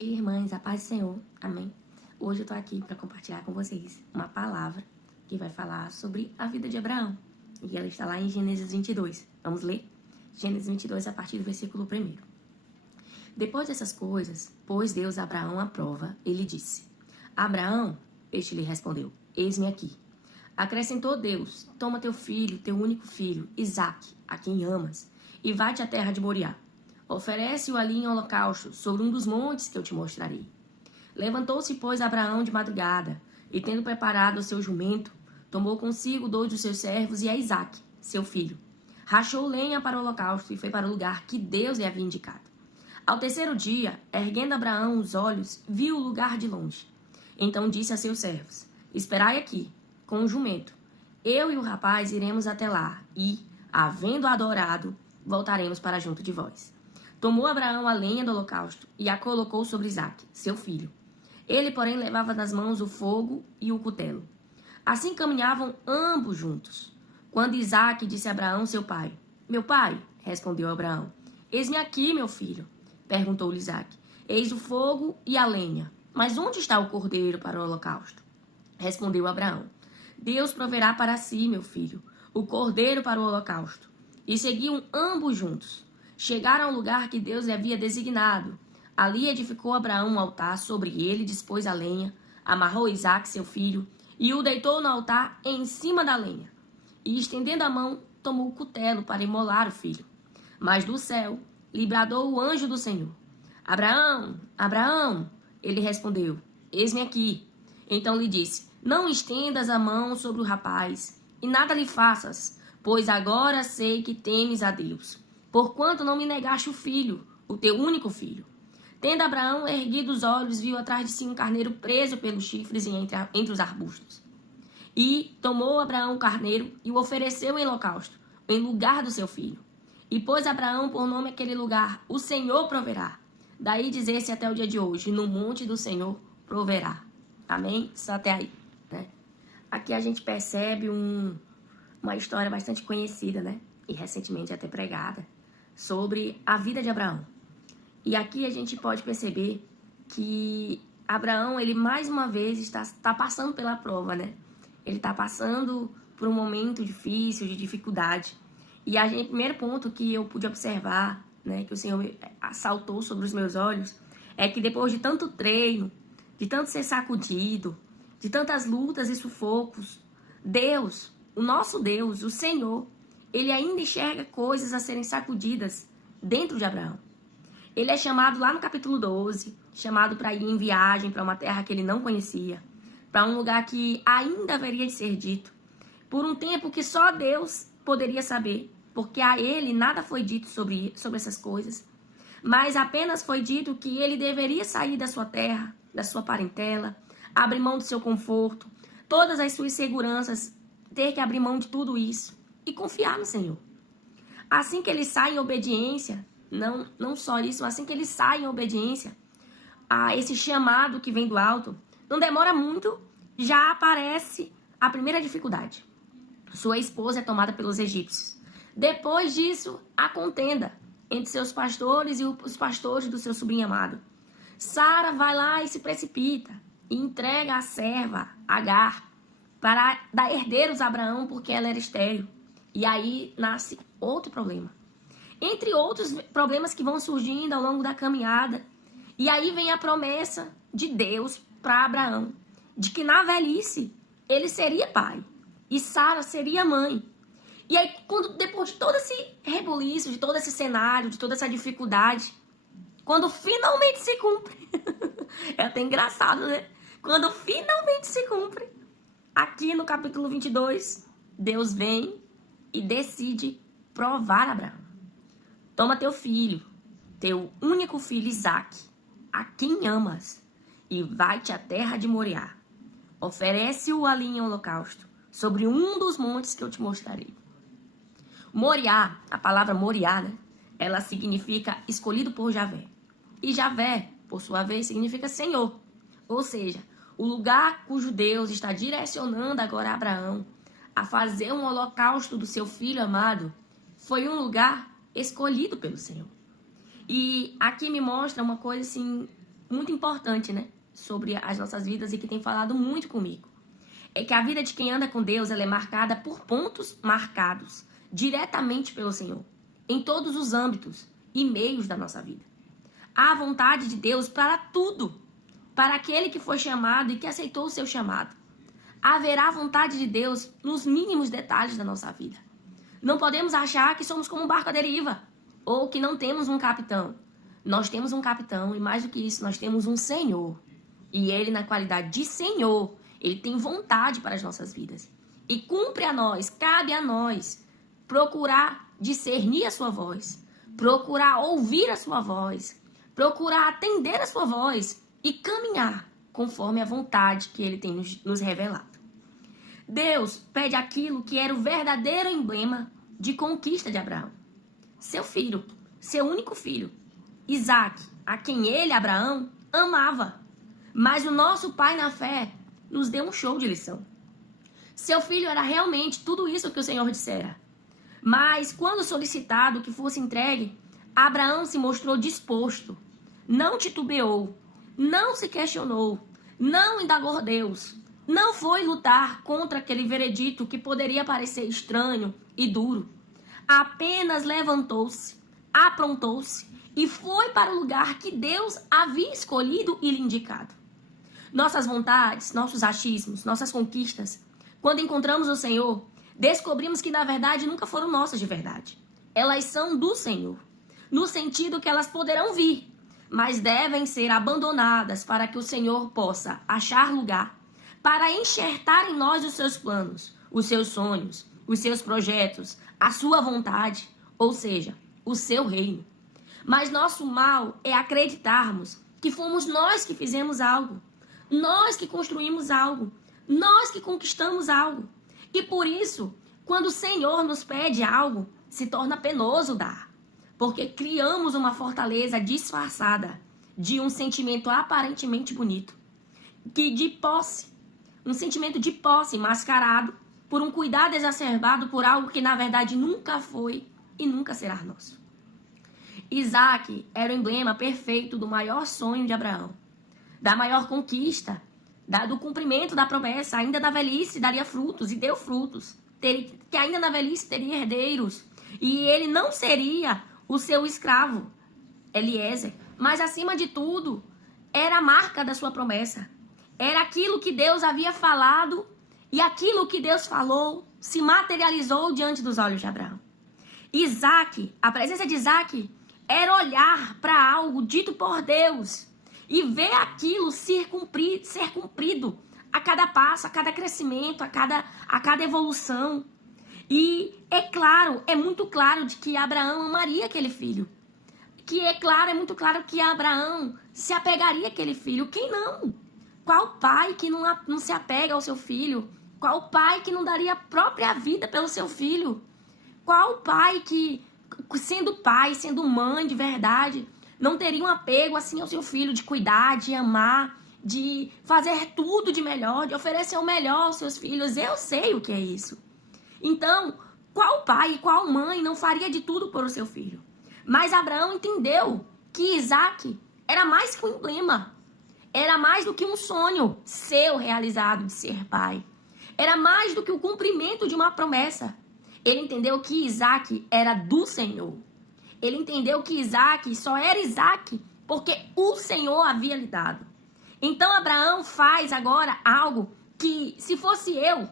Irmãs, a paz do Senhor, amém? Hoje eu tô aqui para compartilhar com vocês uma palavra que vai falar sobre a vida de Abraão. E ela está lá em Gênesis 22. Vamos ler? Gênesis 22, a partir do versículo 1. Depois dessas coisas, pôs Deus a Abraão à prova, ele disse: Abraão, este lhe respondeu: Eis-me aqui. Acrescentou Deus: Toma teu filho, teu único filho, Isaque, a quem amas, e vai-te à terra de Moriá. Oferece-o ali em holocausto, sobre um dos montes que eu te mostrarei. Levantou-se, pois, Abraão de madrugada, e tendo preparado o seu jumento, tomou consigo 2 dos seus servos e a Isaque, seu filho. Rachou lenha para o holocausto e foi para o lugar que Deus lhe havia indicado. Ao terceiro dia, erguendo Abraão os olhos, viu o lugar de longe. Então disse a seus servos: Esperai aqui, com o jumento. Eu e o rapaz iremos até lá, e, havendo adorado, voltaremos para junto de vós. Tomou Abraão a lenha do holocausto e a colocou sobre Isaque, seu filho. Ele, porém, levava nas mãos o fogo e o cutelo. Assim caminhavam ambos juntos. Quando Isaque disse a Abraão, seu pai: Meu pai, respondeu Abraão. Eis-me aqui, meu filho, perguntou-lhe Isaque. Eis o fogo e a lenha, mas onde está o cordeiro para o holocausto? Respondeu Abraão: Deus proverá para si, meu filho, o cordeiro para o holocausto. E seguiam ambos juntos. Chegaram ao lugar que Deus lhe havia designado. Ali edificou Abraão um altar, sobre ele dispôs a lenha, amarrou Isaque, seu filho, e o deitou no altar em cima da lenha. E, estendendo a mão, tomou o cutelo para imolar o filho. Mas do céu lhe bradou o anjo do Senhor: Abraão, Abraão! Ele respondeu: Eis-me aqui. Então lhe disse: Não estendas a mão sobre o rapaz, e nada lhe faças, pois agora sei que temes a Deus, porquanto não me negaste o filho, o teu único filho. Tendo Abraão erguido os olhos, viu atrás de si um carneiro preso pelos chifres entre os arbustos. E tomou Abraão o carneiro e o ofereceu em holocausto, em lugar do seu filho. E pôs Abraão por nome aquele lugar: O Senhor proverá. Daí dizer-se até o dia de hoje: No monte do Senhor proverá. Amém? Só até aí, né? Aqui a gente percebe uma história bastante conhecida, né? E recentemente até pregada, sobre a vida de Abraão. E aqui a gente pode perceber que Abraão, ele mais uma vez está passando pela prova, né? Ele está passando por um momento difícil, de dificuldade. E o primeiro ponto que eu pude observar, né, que o Senhor saltou sobre os meus olhos, é que depois de tanto treino, de tanto ser sacudido, de tantas lutas e sufocos, Deus, o nosso Deus, o Senhor, ele ainda enxerga coisas a serem sacudidas dentro de Abraão. Ele é chamado lá no capítulo 12, chamado para ir em viagem para uma terra que ele não conhecia, para um lugar que ainda haveria de ser dito, por um tempo que só Deus poderia saber, porque a ele nada foi dito sobre essas coisas, mas apenas foi dito que ele deveria sair da sua terra, da sua parentela, abrir mão do seu conforto, todas as suas seguranças, ter que abrir mão de tudo isso e confiar no Senhor. Assim que ele sai em obediência, não só isso, assim que ele sai em obediência a esse chamado que vem do alto, não demora muito, já aparece a primeira dificuldade. Sua esposa é tomada pelos egípcios. Depois disso, a contenda entre seus pastores e os pastores do seu sobrinho amado. Sara vai lá e se precipita e entrega a serva, Agar, para dar herdeiros a Abraão porque ela era estéril. E aí nasce outro problema. Entre outros problemas que vão surgindo ao longo da caminhada. E aí vem a promessa de Deus para Abraão, de que na velhice ele seria pai e Sara seria mãe. E aí, depois de todo esse rebuliço, de todo esse cenário, de toda essa dificuldade, quando finalmente se cumpre, é até engraçado, né? Quando finalmente se cumpre, aqui no capítulo 22, Deus vem e decide provar Abraão. Toma teu filho, teu único filho Isaque, a quem amas, e vai-te à terra de Moriá. Oferece-o ali em holocausto, sobre um dos montes que eu te mostrarei. Moriá, a palavra Moriá, né? Ela significa escolhido por Javé. E Javé, por sua vez, significa Senhor. Ou seja, o lugar cujo Deus está direcionando agora Abraão a fazer um holocausto do seu filho amado foi um lugar escolhido pelo Senhor. E aqui me mostra uma coisa assim muito importante, né? Sobre as nossas vidas e que tem falado muito comigo. É que a vida de quem anda com Deus, ela é marcada por pontos marcados diretamente pelo Senhor, em todos os âmbitos e meios da nossa vida. Há a vontade de Deus para tudo, para aquele que foi chamado e que aceitou o seu chamado. Haverá vontade de Deus nos mínimos detalhes da nossa vida. Não podemos achar que somos como um barco à deriva, ou que não temos um capitão. Nós temos um capitão e, mais do que isso, nós temos um Senhor. E Ele, na qualidade de Senhor, Ele tem vontade para as nossas vidas. E cumpre a nós, cabe a nós, procurar discernir a sua voz, procurar ouvir a sua voz, procurar atender a sua voz e caminhar conforme a vontade que Ele tem nos revelado. Deus pede aquilo que era o verdadeiro emblema de conquista de Abraão. Seu filho, seu único filho, Isaque, a quem ele, Abraão, amava. Mas o nosso pai na fé nos deu um show de lição. Seu filho era realmente tudo isso que o Senhor dissera. Mas quando solicitado que fosse entregue, Abraão se mostrou disposto, não titubeou, não se questionou, não indagou Deus, não foi lutar contra aquele veredito que poderia parecer estranho e duro. Apenas levantou-se, aprontou-se e foi para o lugar que Deus havia escolhido e lhe indicado. Nossas vontades, nossos achismos, nossas conquistas, quando encontramos o Senhor, descobrimos que na verdade nunca foram nossas de verdade. Elas são do Senhor, no sentido que elas poderão vir, mas devem ser abandonadas para que o Senhor possa achar lugar para enxertar em nós os seus planos, os seus sonhos, os seus projetos, a sua vontade, ou seja, o seu reino. Mas nosso mal é acreditarmos que fomos nós que fizemos algo, nós que construímos algo, nós que conquistamos algo. E por isso, quando o Senhor nos pede algo, se torna penoso dar, porque criamos uma fortaleza disfarçada de um sentimento aparentemente bonito, que de posse, um sentimento de posse mascarado por um cuidado exacerbado por algo que na verdade nunca foi e nunca será nosso. Isaque era o emblema perfeito do maior sonho de Abraão, da maior conquista, do cumprimento da promessa. Ainda da velhice daria frutos, e deu frutos, que ainda na velhice teria herdeiros, e ele não seria o seu escravo, Eliezer, mas acima de tudo, era a marca da sua promessa, era aquilo que Deus havia falado, e aquilo que Deus falou se materializou diante dos olhos de Abraão. Isaque, a presença de Isaque era olhar para algo dito por Deus e ver aquilo ser cumprido a cada passo, a cada crescimento, a cada evolução. E é muito claro de que Abraão amaria aquele filho. É muito claro que Abraão se apegaria àquele filho. Quem não? Qual pai que não se apega ao seu filho? Qual pai que não daria a própria vida pelo seu filho? Qual pai que, sendo mãe de verdade, não teria um apego assim ao seu filho, de cuidar, de amar, de fazer tudo de melhor, de oferecer o melhor aos seus filhos? Eu sei o que é isso. Então, qual pai e qual mãe não faria de tudo por o seu filho? Mas Abraão entendeu que Isaque era mais que um emblema. Era mais do que um sonho seu realizado de ser pai. Era mais do que o cumprimento de uma promessa. Ele entendeu que Isaque era do Senhor. Ele entendeu que Isaque só era Isaque porque o Senhor havia lhe dado. Então Abraão faz agora algo que, se fosse eu,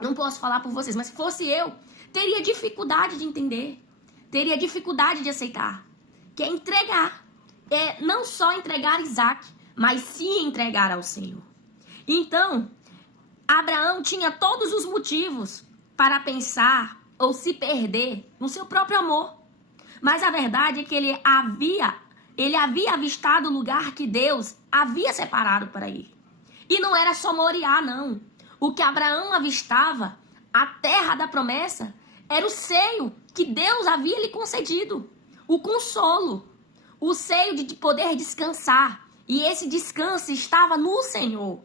não posso falar por vocês, mas se fosse eu, teria dificuldade de entender, teria dificuldade de aceitar, que é entregar. É não só entregar Isaque, mas se entregar ao Senhor. Então, Abraão tinha todos os motivos para pensar ou se perder no seu próprio amor. Mas a verdade é que ele havia avistado o lugar que Deus havia separado para ele. E não era só Moriá, não. O que Abraão avistava, a terra da promessa, era o seio que Deus havia lhe concedido. O consolo, o seio de poder descansar. E esse descanso estava no Senhor.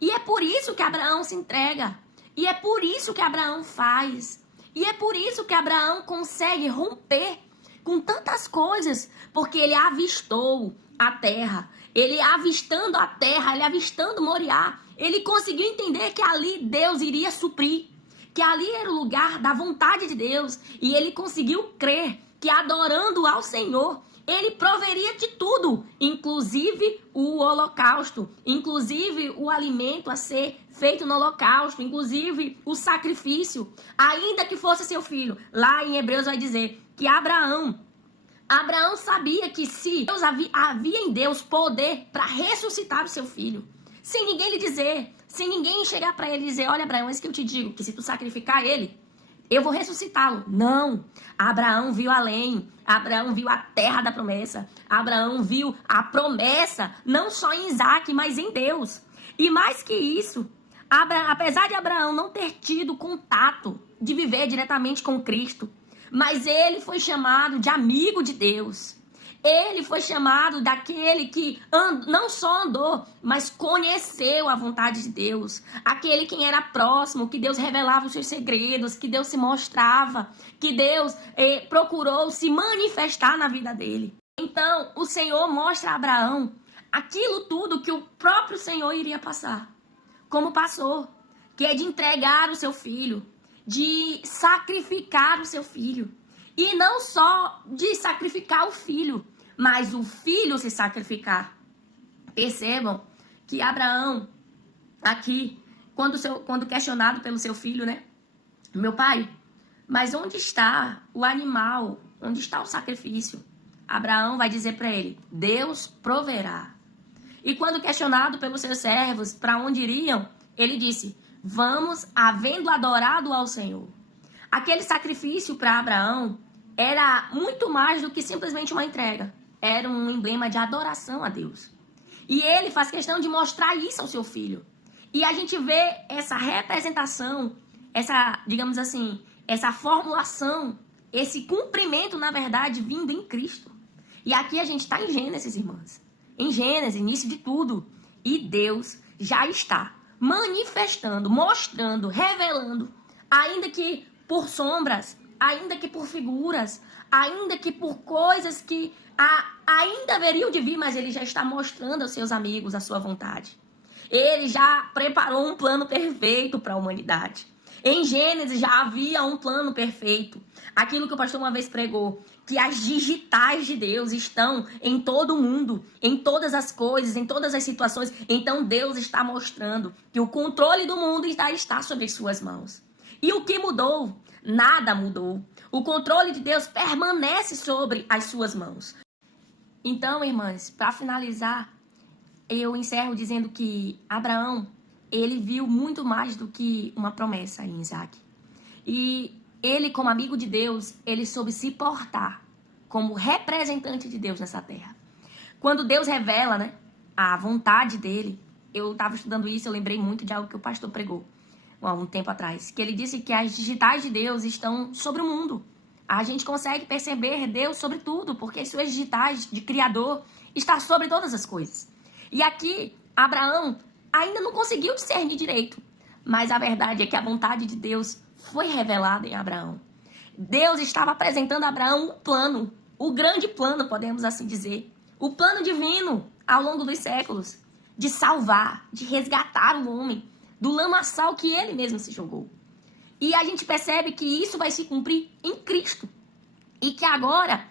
E é por isso que Abraão se entrega. E é por isso que Abraão faz. E é por isso que Abraão consegue romper com tantas coisas. Porque ele avistou a terra. ele avistando a terra, ele avistando Moriá, ele conseguiu entender que ali Deus iria suprir, que ali era o lugar da vontade de Deus, e ele conseguiu crer que adorando ao Senhor, ele proveria de tudo, inclusive o holocausto, inclusive o alimento a ser feito no holocausto, inclusive o sacrifício, ainda que fosse seu filho. Lá em Hebreus vai dizer que Abraão sabia que se Deus havia em Deus poder para ressuscitar o seu filho, sem ninguém lhe dizer, sem ninguém chegar para ele e dizer, olha, Abraão, é isso que eu te digo, que se tu sacrificar ele, eu vou ressuscitá-lo. Não. Abraão viu além. Abraão viu a terra da promessa. Abraão viu a promessa, não só em Isaac, mas em Deus. E mais que isso, apesar de Abraão não ter tido contato de viver diretamente com Cristo, mas ele foi chamado de amigo de Deus. Ele foi chamado daquele que não só andou, mas conheceu a vontade de Deus. Aquele quem era próximo, que Deus revelava os seus segredos, que Deus se mostrava, que Deus procurou se manifestar na vida dele. Então, o Senhor mostra a Abraão aquilo tudo que o próprio Senhor iria passar. Como passou, que é de entregar o seu filho, de sacrificar o seu filho. E não só de sacrificar o filho, mas o filho se sacrificar. Percebam que Abraão, aqui, quando questionado pelo seu filho, né? Meu pai, mas onde está o animal? Onde está o sacrifício? Abraão vai dizer para ele, Deus proverá. E quando questionado pelos seus servos para onde iriam, ele disse, vamos havendo adorado ao Senhor. Aquele sacrifício para Abraão era muito mais do que simplesmente uma entrega. Era um emblema de adoração a Deus. E ele faz questão de mostrar isso ao seu filho. E a gente vê essa representação, essa, digamos assim, essa formulação, esse cumprimento, na verdade, vindo em Cristo. E aqui a gente está em Gênesis, irmãs. Em Gênesis, início de tudo. E Deus já está manifestando, mostrando, revelando, ainda que por sombras, ainda que por figuras, ainda que por coisas que ainda haveriam de vir, mas ele já está mostrando aos seus amigos a sua vontade. Ele já preparou um plano perfeito para a humanidade. Em Gênesis já havia um plano perfeito. Aquilo que o pastor uma vez pregou, que as digitais de Deus estão em todo o mundo, em todas as coisas, em todas as situações. Então Deus está mostrando que o controle do mundo está sobre suas mãos. E o que mudou? Nada mudou. O controle de Deus permanece sobre as suas mãos. Então, irmãs, para finalizar, eu encerro dizendo que Abraão, ele viu muito mais do que uma promessa em Isaac. E ele, como amigo de Deus, ele soube se portar como representante de Deus nessa terra. Quando Deus revela, né, a vontade dele, eu estava estudando isso, eu lembrei muito de algo que o pastor pregou há um tempo atrás, que ele disse que as digitais de Deus estão sobre o mundo. A gente consegue perceber Deus sobre tudo, porque as suas digitais de Criador estão sobre todas as coisas. E aqui, Abraão ainda não conseguiu discernir direito, mas a verdade é que a vontade de Deus foi revelada em Abraão. Deus estava apresentando a Abraão um plano, o grande plano, podemos assim dizer, o plano divino ao longo dos séculos, de salvar, de resgatar o homem do lamaçal que ele mesmo se jogou. E a gente percebe que isso vai se cumprir em Cristo. E que agora,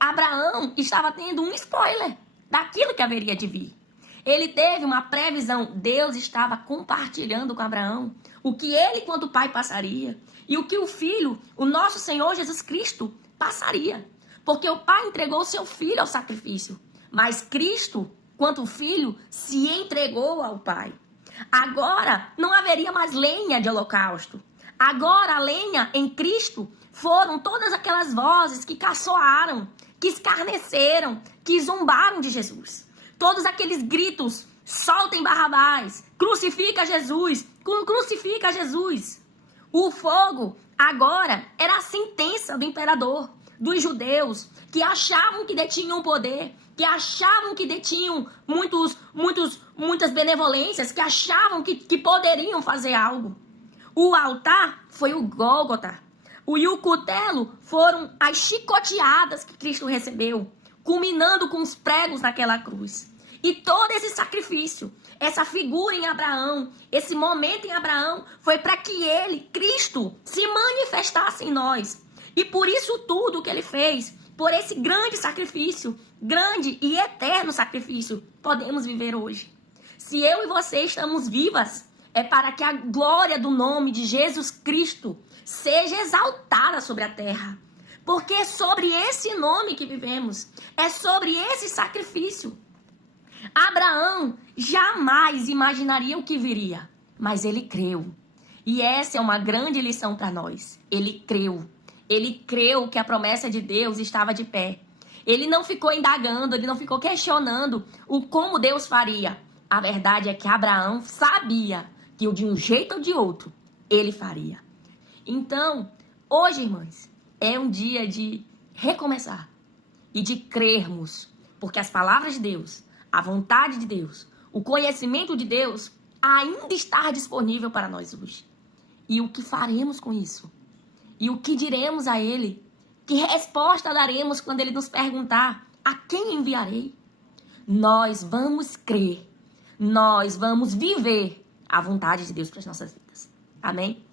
Abraão estava tendo um spoiler daquilo que haveria de vir. Ele teve uma previsão. Deus estava compartilhando com Abraão o que ele, quanto pai, passaria. E o que o filho, o nosso Senhor Jesus Cristo, passaria. Porque o pai entregou o seu filho ao sacrifício. Mas Cristo, quanto filho, se entregou ao pai. Agora não haveria mais lenha de holocausto. Agora a lenha em Cristo foram todas aquelas vozes que caçoaram, que escarneceram, que zombaram de Jesus. Todos aqueles gritos, soltem Barrabás, crucifica Jesus, crucifica Jesus. O fogo agora era a sentença do imperador, dos judeus, que achavam que detinham poder, que achavam que detinham muitas benevolências, que achavam que poderiam fazer algo. O altar foi o Gólgota. E o cutelo foram as chicoteadas que Cristo recebeu, culminando com os pregos naquela cruz. E todo esse sacrifício, essa figura em Abraão, esse momento em Abraão, foi para que ele, Cristo, se manifestasse em nós. E por isso tudo que ele fez, por esse grande sacrifício, grande e eterno sacrifício, podemos viver hoje. Se eu e você estamos vivas, é para que a glória do nome de Jesus Cristo seja exaltada sobre a terra. Porque é sobre esse nome que vivemos, é sobre esse sacrifício. Abraão jamais imaginaria o que viria, mas ele creu. E essa é uma grande lição para nós. Ele creu. Ele creu que a promessa de Deus estava de pé. Ele não ficou indagando, ele não ficou questionando o como Deus faria. A verdade é que Abraão sabia que de um jeito ou de outro, ele faria. Então, hoje, irmãs, é um dia de recomeçar e de crermos, porque as palavras de Deus, a vontade de Deus, o conhecimento de Deus ainda está disponível para nós hoje. E o que faremos com isso? E o que diremos a Ele? Que resposta daremos quando Ele nos perguntar: a quem enviarei? Nós vamos crer, nós vamos viver a vontade de Deus para as nossas vidas. Amém?